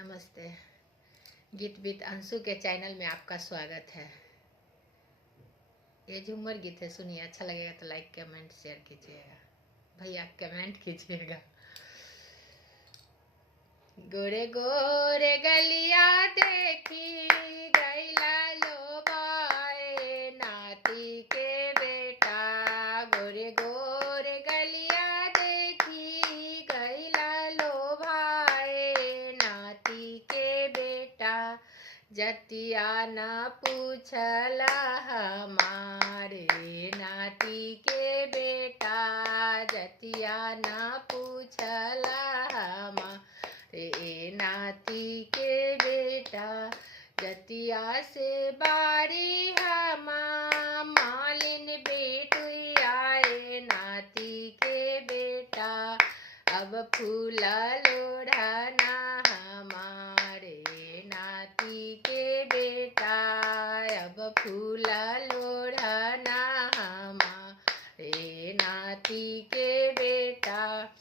नमस्ते। गीत बीत अंशु के चैनल में आपका स्वागत है। ये झूमर गीत है, सुनिए, अच्छा लगेगा तो लाइक कमेंट शेयर कीजिएगा। भैया कमेंट कीजिएगा। गोरे गोरे गलिया देखी गैला लोबाए नाती के बेटा। गोरे गोरे गलिया देखी गैला लोभाए नाती के बेटा। जतिया न पूछला हमारे नाती के बेटा। जतिया न पूछला हमारे नाती के बेटा। जतिया से बारी हमा मालिन बेटुई आए नाती के बेटा। अब फूला लोढ़ाना हमारे नाती के बेटा। अब फूला लोढ़ाना हमारे नाती के बेटा।